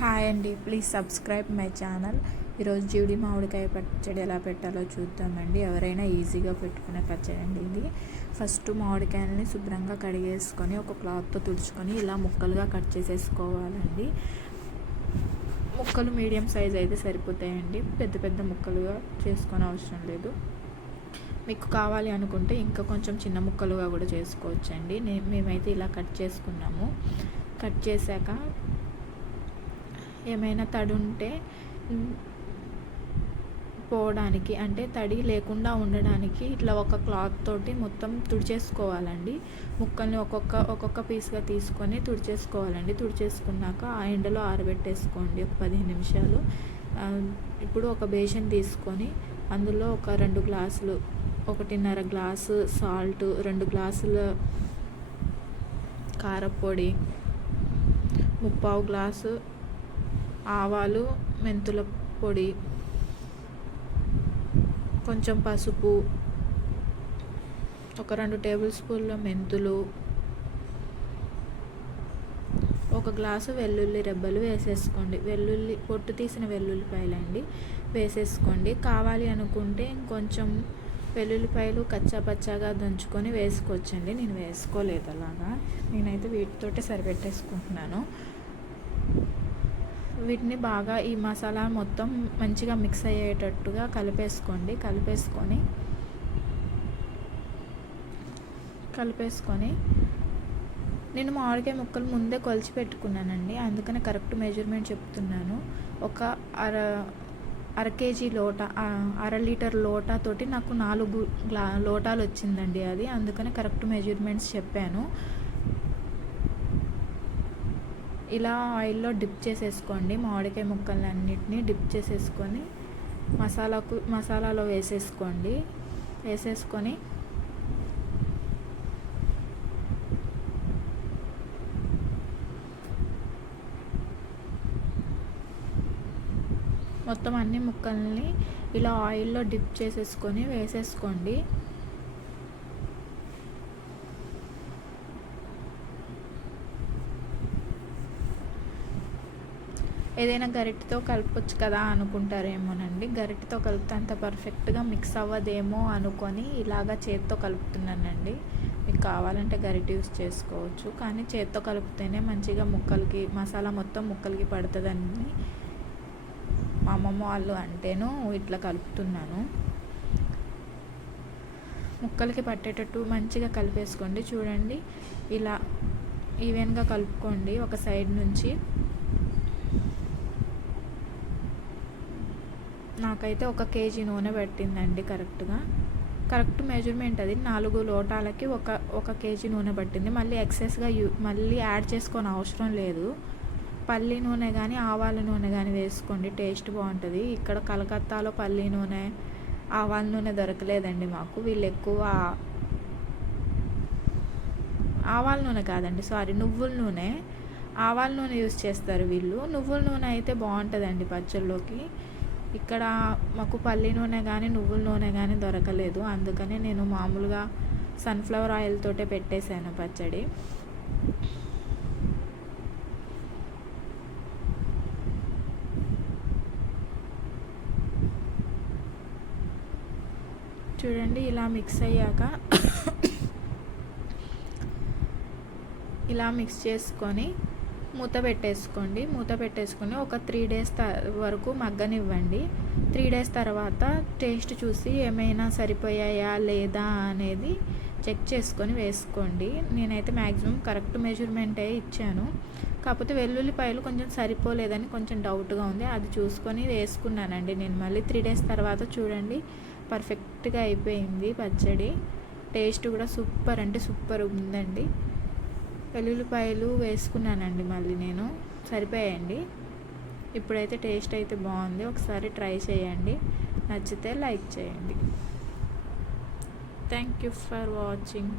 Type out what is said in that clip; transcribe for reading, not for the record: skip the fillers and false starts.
Hi అండి, please subscribe my channel. ఈరోజు జీడి మామిడికాయ పచ్చడి ఎలా పెట్టాలో చూద్దామండి. ఎవరైనా ఈజీగా పెట్టుకునే పచ్చడి అండి ఇది. ఫస్ట్ మామిడికాయలని శుభ్రంగా కడిగేసుకొని ఒక క్లాత్తో తుడుచుకొని ఇలా ముక్కలుగా కట్ చేసేసుకోవాలండి. ముక్కలు మీడియం సైజ్ అయితే సరిపోతాయండి, పెద్ద పెద్ద ముక్కలుగా చేసుకొని అవసరం లేదు. మీకు కావాలి అనుకుంటే ఇంకా కొంచెం చిన్న ముక్కలుగా కూడా చేసుకోవచ్చండి. మేమైతే ఇలా కట్ చేసుకున్నాము. కట్ చేశాక ఏమైనా తడి ఉంటే పోవడానికి, అంటే తడి లేకుండా ఉండడానికి ఇట్లా ఒక క్లాత్ తోటి మొత్తం తుడిచేసుకోవాలండి. ముక్కల్ని ఒక్కొక్క పీస్గా తీసుకొని తుడిచేసుకోవాలండి. తుడిచేసుకున్నాక ఆ ఎండలో ఆరబెట్టేసుకోండి ఒక 15 నిమిషాలు. ఇప్పుడు ఒక బేషన్ తీసుకొని అందులో ఒక 2 గ్లాసులు, 1.5 గ్లాసు సాల్ట్, 2 గ్లాసుల కారపొడి, 3/4 గ్లాసు ఆవాలు మెంతుల పొడి, కొంచెం పసుపు, ఒక 2 టేబుల్ స్పూన్ల మెంతులు, 1 గ్లాసు వెల్లుల్లి రెబ్బలు వేసేసుకోండి. పొట్టు తీసిన వెల్లుల్లిపాయలండి వేసేసుకోండి. కావాలి అనుకుంటే ఇంకొంచెం వెల్లుల్లిపాయలు కచ్చాపచ్చాగా దంచుకొని వేసుకోవచ్చండి. నేను వేసుకోలేదు అలాగా, నేనైతే వీటితోటే సరిపెట్టేసుకుంటున్నాను. వీటిని బాగా ఈ మసాలా మొత్తం మంచిగా మిక్స్ అయ్యేటట్టుగా కలిపేసుకొని నేను మామిడికాయ ముక్కలు ముందే కొలిచి పెట్టుకున్నానండి, అందుకని కరెక్ట్ మెజర్మెంట్ చెప్తున్నాను. ఒక అర కేజీ లోటా, 1/2 లీటర్ లోటాతోటి నాకు 4 లోటాలు వచ్చిందండి అది, అందుకని కరెక్ట్ మెజర్మెంట్స్ చెప్పాను. ఇలా ఆయిల్లో డిప్ చేసేసుకోండి. మామిడికాయ ముక్కలన్నిటిని డిప్ చేసేసుకొని మసాలాలో వేసేసుకొని మొత్తం అన్ని ముక్కల్ని ఇలా ఆయిల్లో డిప్ చేసేసుకొని వేసేసుకోండి. ఏదైనా గరిటెతో కలపొచ్చు కదా అనుకుంటారేమోనండి. గరిటెతో కలిపితే అంత పర్ఫెక్ట్గా మిక్స్ అవ్వదేమో అనుకొని ఇలాగా చేత్తో కలుపుతున్నానండి. మీకు కావాలంటే గరిటె యూస్ చేసుకోవచ్చు, కానీ చేత్తో కలిపితేనే మంచిగా మసాలా మొత్తం ముక్కలకి పడుతుందని మా అమ్మమ్మ వాళ్ళు అంటేను ఇట్లా కలుపుతున్నాను. ముక్కలకి పట్టేటట్టు మంచిగా కలిపేసుకోండి. చూడండి, ఇలా ఈవెన్గా కలుపుకోండి ఒక సైడ్ నుంచి. నాకైతే 1 కేజీ నూనె పట్టిందండి. కరెక్ట్ మెజర్మెంట్ అది. 4 లోటాలకి 1 కేజీ నూనె పట్టింది. మళ్ళీ ఎక్సెస్గా మళ్ళీ యాడ్ చేసుకొని అవసరం లేదు. పల్లి నూనె కానీ ఆవాల నూనె కానీ వేసుకోండి, టేస్ట్ బాగుంటుంది. ఇక్కడ కలకత్తాలో పల్లి నూనె ఆవాల నూనె దొరకలేదండి మాకు. వీళ్ళు ఎక్కువ ఆవాల నూనె కాదండి, సారీ, నువ్వుల నూనె. ఆవాల నూనె యూస్ చేస్తారు వీళ్ళు. నువ్వుల నూనె అయితే బాగుంటుందండి పచ్చళ్ళలోకి. ఇక్కడ మాకు పల్లి నూనె కానీ నువ్వుల నూనె కానీ దొరకలేదు, అందుకని నేను మామూలుగా సన్ఫ్లవర్ ఆయిల్ తోటే పెట్టేశాను పచ్చడి. చూడండి, ఇలా మిక్స్ అయ్యాక ఇలా మిక్స్ చేసుకొని మూత పెట్టేసుకొని ఒక 3 డేస్ వరకు మగ్గనివ్వండి. 3 డేస్ తర్వాత టేస్ట్ చూసి ఏమైనా సరిపోయాయా లేదా అనేది చెక్ చేసుకొని వేసుకోండి. నేనైతే మ్యాక్సిమం కరెక్ట్ మెజర్మెంటే ఇచ్చాను, కాకపోతే వెల్లుల్లిపాయలు కొంచెం సరిపోలేదని కొంచెం డౌట్గా ఉంది, అది చూసుకొని వేసుకున్నానండి నేను. మళ్ళీ 3 డేస్ తర్వాత చూడండి, పర్ఫెక్ట్గా అయిపోయింది పచ్చడి. టేస్ట్ కూడా సూపర్ అంటే సూపర్ ఉందండి. వెల్లుల్లిపాయలు వేసుకున్నానండి మళ్ళీ నేను, సరిపోయాయండి. ఇప్పుడైతే టేస్ట్ అయితే బాగుంది. ఒకసారి ట్రై చేయండి, నచ్చితే లైక్ చేయండి. Thank you for watching.